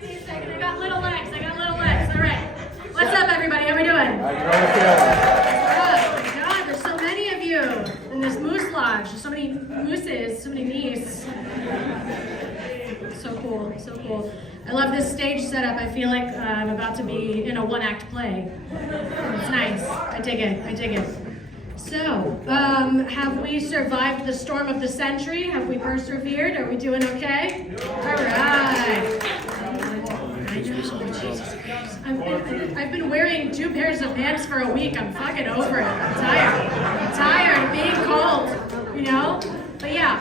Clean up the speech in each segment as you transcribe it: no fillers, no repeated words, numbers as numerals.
Give me a second. I got little legs. All right. What's up, everybody? How we doing? Hi, Oh my God, there's so many of you in this moose lodge. There's so many mooses, so many meese. So cool, so cool. I love this stage setup. I feel like I'm about to be in a one-act play. It's nice. I dig it. So, have we survived the storm of the century? Have we persevered? Are we doing okay? All right. I've been wearing 2 pairs of pants for a week. I'm fucking over it. I'm tired of being cold, you know? But yeah,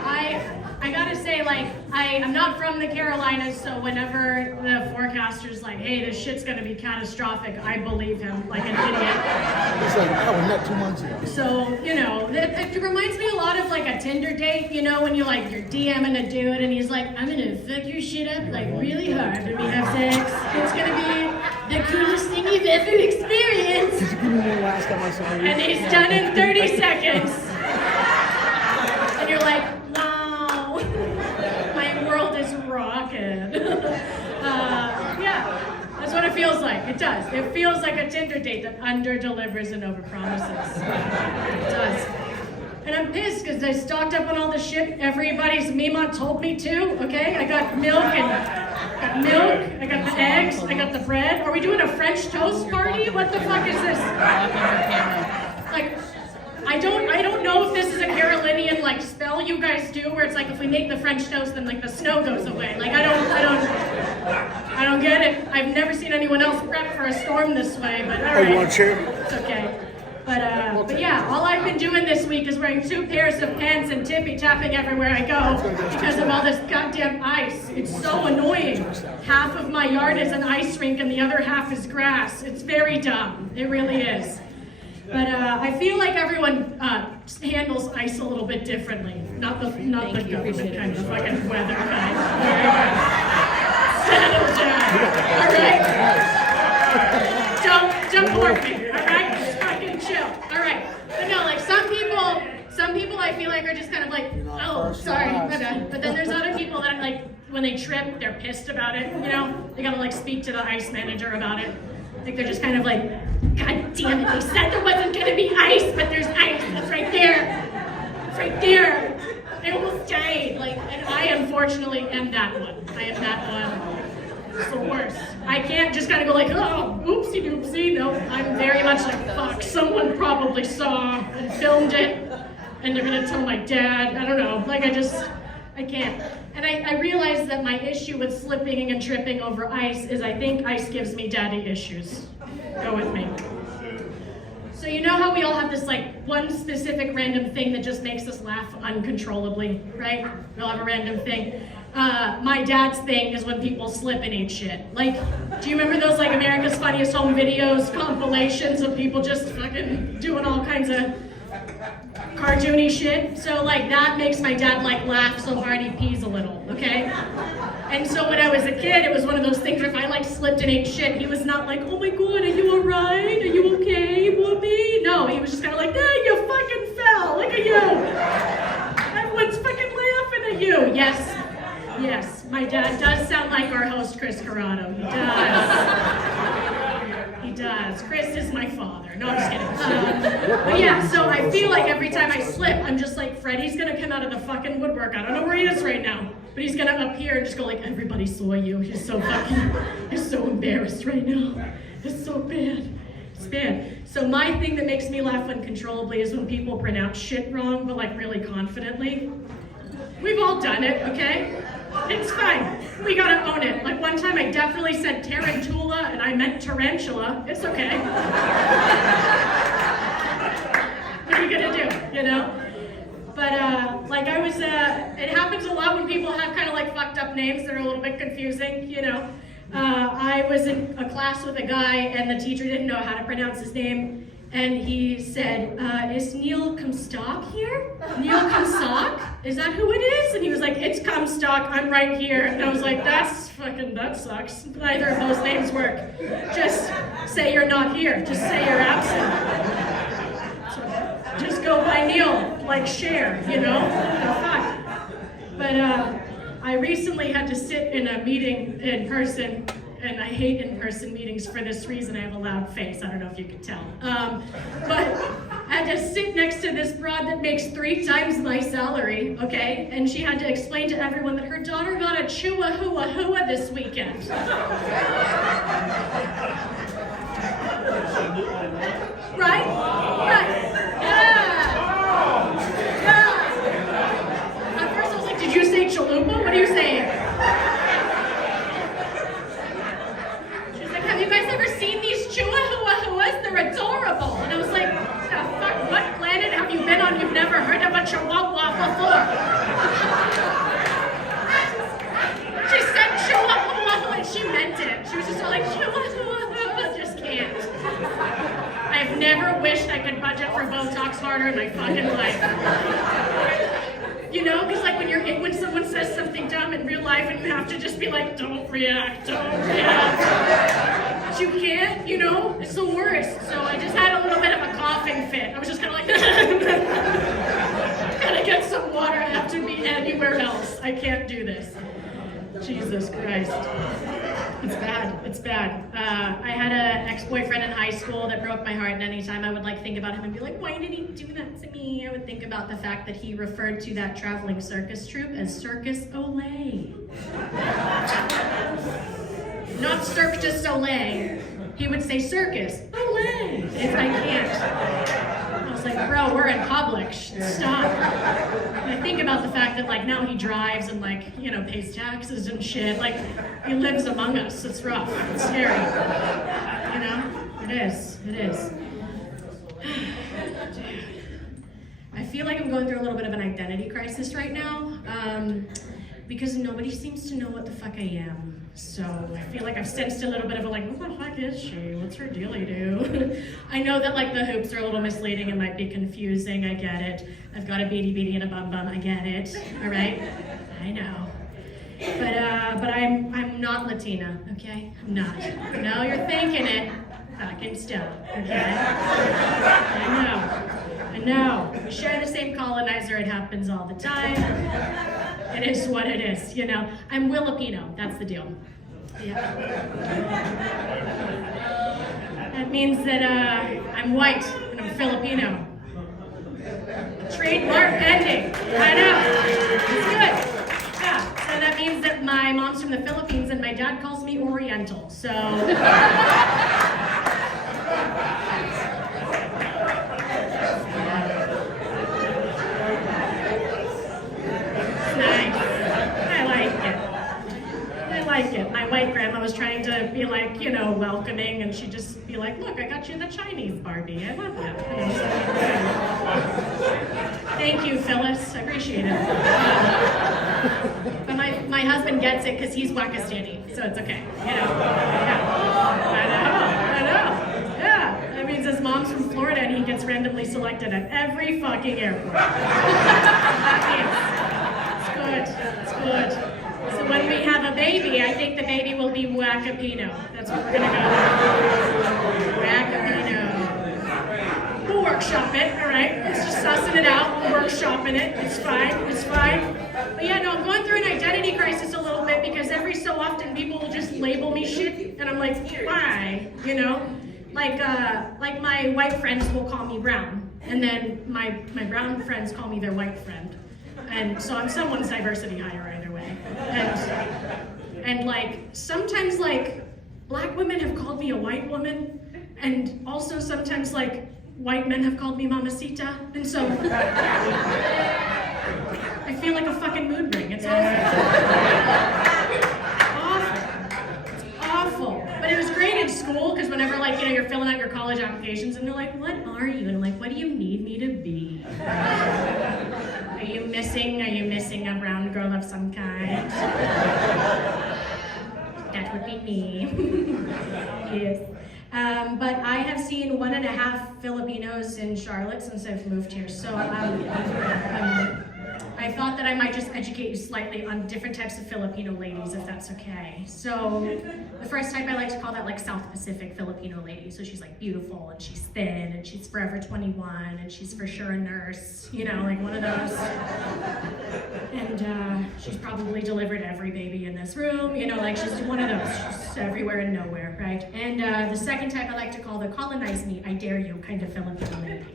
I gotta say, like, I'm not from the Carolinas, so whenever the forecaster's like, hey, this shit's gonna be catastrophic, I believe him like an idiot. It's like, we met 2 months ago. So, you know, it reminds me a lot of like a Tinder date, you know, when you're DMing a dude and he's like, I'm gonna fuck your shit up like really hard when we have sex. It's gonna be the coolest thing you've ever experienced. Did you give me one last time I saw you? And he's done in 30 seconds. And you're like, wow, my world is rocking. Yeah, that's what it feels like. It does. It feels like a Tinder date that under-delivers and over-promises. It does. And I'm pissed because I stocked up on all the shit everybody's Mima told me to, okay? I got milk, I got the eggs, I got the bread. Are we doing a French toast party? What the fuck is this? Like, I don't know if this is a Carolinian like spell you guys do where it's like if we make the French toast then like the snow goes away. Like I don't get it. I've never seen anyone else prep for a storm this way, but all right. You want to cheer? It's okay. But yeah, all I've been doing this week is wearing 2 pairs of pants and tippy-tapping everywhere I go because of all this goddamn ice. It's so annoying. Half of my yard is an ice rink and the other half is grass. It's very dumb. It really is. But I feel like everyone handles ice a little bit differently. Not the government kind of fucking weather kind. Settle down. All right? Don't warp me. All right? Just fucking chill. All right. But no, like some people I feel like are just kind of like, oh, sorry, my bad. But then there's other people that like when they trip, they're pissed about it. You know, they gotta like speak to the ice manager about it. Like they're just kind of like, God damn it, they said there wasn't gonna be ice, but there's ice, that's right there. It's right there. I almost died. Like, and I unfortunately am that one. I am that one. It's the worst. I can't just kind of go like, oh, oopsie doopsie. No, I'm very much like, fuck, someone probably saw and filmed it, and they're gonna tell my dad. I don't know, like I can't. And I realized that my issue with slipping and tripping over ice is I think ice gives me daddy issues. Go with me. So you know how we all have this like one specific random thing that just makes us laugh uncontrollably, right? We all have a random thing. My dad's thing is when people slip and eat shit. Like, do you remember those like America's Funniest Home Videos compilations of people just fucking doing all kinds of cartoony shit? So like that makes my dad like laugh so hard he pees a little, okay? And so when I was a kid, it was one of those things where if I like slipped and ate shit, he was not like, oh my God, are you all right? Are you okay, Whoopi? No, he was just kind of like, hey, you fucking fell, look at you. Everyone's fucking laughing at you. Yes, my dad does sound like our host, Chris Corrado. He does. Chris is my father. No, I'm just kidding. But yeah, so I feel like every time I slip, I'm just like, Freddie's gonna come out of the fucking woodwork. I don't know where he is right now, but he's gonna appear and just go like, everybody saw you. He's so embarrassed right now. It's so bad. It's bad. So my thing that makes me laugh uncontrollably is when people pronounce shit wrong, but like really confidently. We've all done it, okay? It's fine. We gotta own it. Like one time I definitely said tarantula and I meant tarantula. It's okay. What are you gonna do, you know? But like I was, it happens a lot when people have kind of like fucked up names that are a little bit confusing, you know? I was in a class with a guy and the teacher didn't know how to pronounce his name. And he said, is Neil Comstock here? Neil Comstock? Is that who it is? And he was like, it's Comstock, I'm right here. And I was like, that sucks. Neither of those names work. Just say you're not here. Just say you're absent. So just go by Neil, like Cher, you know? No, fuck. But I recently had to sit in a meeting in person, and I hate in-person meetings for this reason. I have a loud face. I don't know if you could tell. But I had to sit next to this broad that makes 3 times my salary, okay? And she had to explain to everyone that her daughter got a Chihuahua this weekend. Right? Right. Yeah. At first I was like, did you say chalupa? What are you saying? She's like, have you guys ever seen these Chihuahuas? They're adorable. And I was like, the fuck, what planet have you been on? You've never heard of a Chihuahua before. She said Chihuahua and she meant it. She was just all like, Chihuahua, just can't. I've never wished I could budget for Botox harder in my fucking life. You know, because like when someone says something dumb in real life and you have to just be like, don't react. But you can't, you know? It's the worst. So I just had a little bit of a coughing fit. I was just kind of like, gotta get some water. I have to be anywhere else. I can't do this. Jesus Christ. It's bad. It's bad. I had an ex-boyfriend in high school that broke my heart, and anytime I would like think about him and be like, why did he do that to me? I would think about the fact that he referred to that traveling circus troupe as Circus Olay. Not Cirque du Soleil. He would say Circus Olay if I can't. I was like, bro, we're in public. Stop. And I think about the fact that like now he drives and like, you know, pays taxes and shit. Like he lives among us. It's rough. It's scary. You know? It is. It is. Dude. I feel like I'm going through a little bit of an identity crisis right now. Because nobody seems to know what the fuck I am. So I feel like I've sensed a little bit of a like, what the fuck is she? What's her dealy-do? I know that like the hoops are a little misleading and might be confusing, I get it. I've got a beady and a bum, I get it, all right? I know. But I'm not Latina, okay? I'm not. No, you're thinking it. Fucking still, okay? I know. We share the same colonizer, it happens all the time. It is what it is, you know. I'm Filipino, that's the deal. Yeah. That means that I'm white and I'm Filipino. Trademark ending. I know. It's good. Yeah. So that means that my mom's from the Philippines and my dad calls me Oriental. So. My white grandma was trying to be like, you know, welcoming, and she'd just be like, look, I got you the Chinese Barbie. I love that. Thank you, Phyllis. I appreciate it. But my husband gets it because he's Pakistani, so it's okay. You know. Yeah. I know. Yeah. That means his mom's from Florida and he gets randomly selected at every fucking airport. It's good. It's good. So when we have a baby, I think the baby will be Wakapino. That's what we're gonna go with. Wakapino. We'll workshop it, all right? It's just sussing it out. We'll workshopping it. It's fine. It's fine. But yeah, no, I'm going through an identity crisis a little bit because every so often people will just label me shit, and I'm like, why? You know, like my white friends will call me brown, and then my brown friends call me their white friend. And so I'm someone's diversity hire either way. And like, sometimes like, black women have called me a white woman, and also sometimes like, white men have called me mamacita, and so, I feel like a fucking mood ring, it's awful. It's awful. But it was great in school, because whenever like, you know, you're filling out your college applications, and they're like, what are you? And I'm like, what do you need me to be? Are you missing a brown girl of some kind? That would be me. Yes. But I have seen 1.5 Filipinos in Charlotte since I've moved here, so I thought that I might just educate you slightly on different types of Filipino ladies, if that's okay. So the first type I like to call that like South Pacific Filipino lady. So she's like beautiful and she's thin and she's forever 21 and she's for sure a nurse, you know, like one of those. And she's probably delivered every baby in this room, you know, like she's one of those. She's everywhere and nowhere, right? And the second type I like to call the colonize me, I dare you kind of Filipino lady.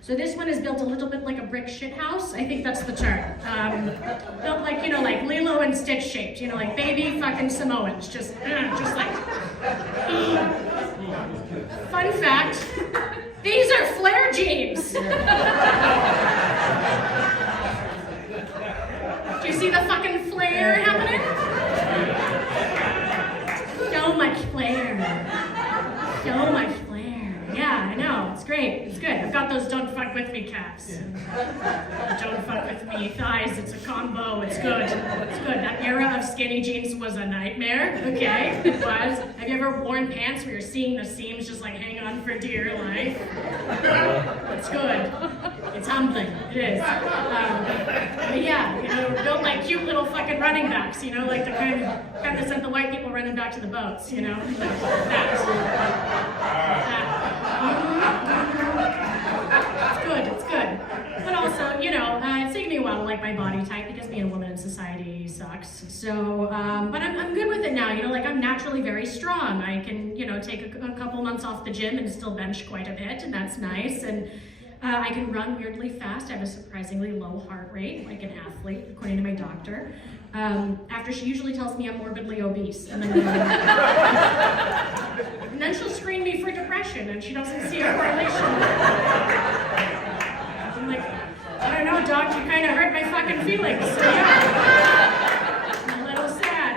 So this one is built a little bit like a brick shit house. I think that's the term. Built like, you know, like Lilo and Stitch shaped, you know, like baby fucking Samoans, just like. Fun fact, these are flare jeans. Do you see the fucking flare happening? So much flare. So much flare. Yeah, I know, it's great, it's good. I've got those don't fuck with me calves. Don't fuck with me thighs, it's a combo, it's good. It's good. That era of skinny jeans was a nightmare, okay? It was. Have you ever worn pants where you're seeing the seams just like hang on for dear life? It's good. It's humbling, it is. But yeah, you know, built like cute little fucking running backs, you know, like the kind that sent the white people running back to the boats, you know? It's good. But also, you know, it's taken me a while to like my body type because being a woman in society sucks. So, but I'm good with it now. You know, like I'm naturally very strong. I can, you know, take a couple months off the gym and still bench quite a bit, and that's nice. And I can run weirdly fast. I have a surprisingly low heart rate, like an athlete, according to my doctor. After she usually tells me I'm morbidly obese. And then she'll screen me for depression, and she doesn't see a correlation. I'm like, I don't know, doc, you kind of hurt my fucking feelings. So yeah. I'm a little sad.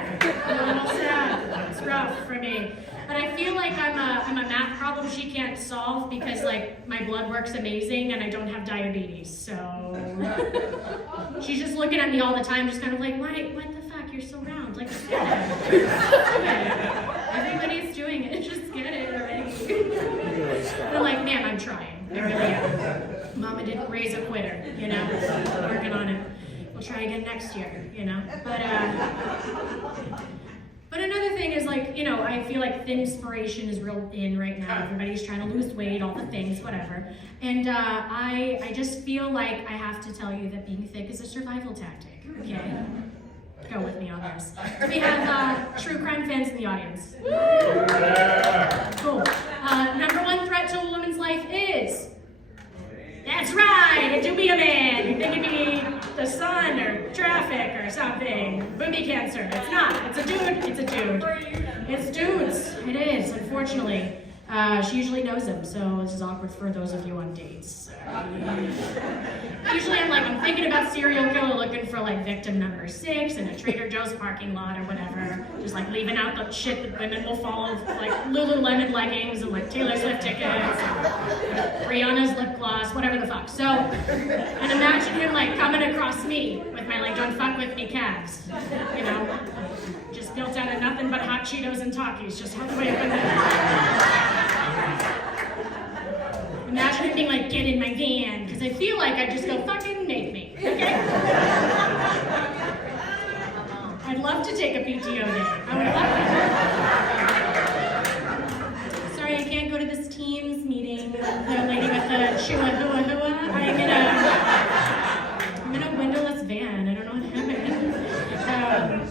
It's rough for me. But I feel like I'm a math problem she can't solve because like my blood work's amazing and I don't have diabetes. So she's just looking at me all the time, just kind of like, what the fuck? You're so round. Like, just get it. Everybody's doing it. Just get it already. But like, man, I'm trying. I really am. Mama didn't raise a quitter, you know. Working on it. We'll try again next year, you know. But another thing is like, you know, I feel like thin inspiration is real in right now. Everybody's trying to lose weight, all the things, whatever. And I just feel like I have to tell you that being thick is a survival tactic, okay? Go with me on this. We have true crime fans in the audience. Cool. Number one threat to a woman's life is... That's right, it do be a man. You think it'd be the sun or traffic or something. Booby cancer. It's not. It's a dude. It's a dude. It's dudes. It is, unfortunately. She usually knows him, so this is awkward for those of you on dates. Usually I'm thinking about serial killer looking for like victim number 6 in a Trader Joe's parking lot or whatever. Just like leaving out the shit that women will follow, like Lululemon leggings and like Taylor Swift tickets, and Rihanna's lip gloss, whatever the fuck. So, and imagine him like coming across me with my like don't fuck with me calves, you know? Just built out of nothing but hot Cheetos and Takis, just halfway up in there. Imagine him being like, get in my van, because I feel like I just go, fucking make me, okay? I'd love to take a PTO day. I would love to. Sorry, I can't go to this Teams meeting with the lady with the chua hua hua. I'm in a windowless van. I don't know what happened.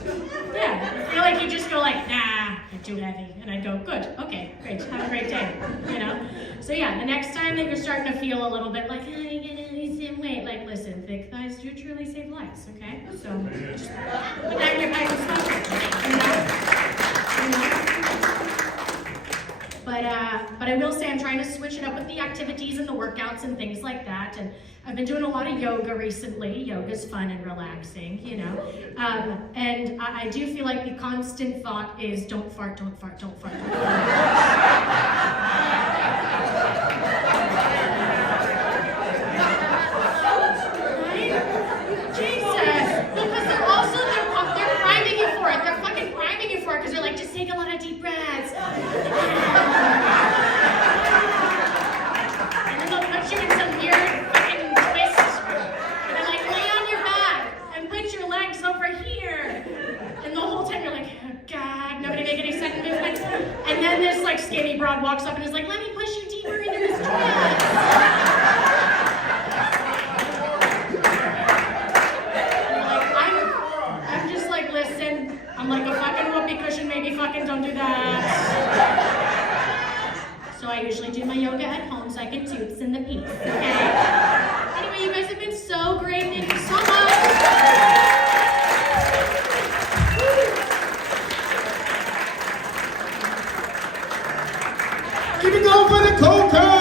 Yeah, I feel like you just go like, nah, you're too heavy. And I'd go, good, okay, great, have a great day, you know? So yeah, the next time that you're starting to feel a little bit like, oh, you get in the same weight, like listen, thick thighs do truly save lives, okay? So, just put that in your pipe and smoke it, you know? But I will say I'm trying to switch it up with the activities and the workouts and things like that. And I've been doing a lot of yoga recently. Yoga's fun and relaxing, you know. And I do feel like the constant thought is don't fart, don't fart, don't fart, don't fart. Right? Jesus! Because they're priming you for it. They're fucking priming you for it because they're like, just take a lot of deep breaths. And then they'll put you in some weird fucking twist. And they're like, lay on your back. then this like skinny broad walks up and is like, let me push you deeper into this trance. I'm just like, listen, I'm like a fucking whoopee cushion, maybe fucking don't do that. So I usually do my yoga at home so I can toots in the piece, okay? Anyway, you guys have been so great. Thank you so much. Keep it going for Nicole Kerbs!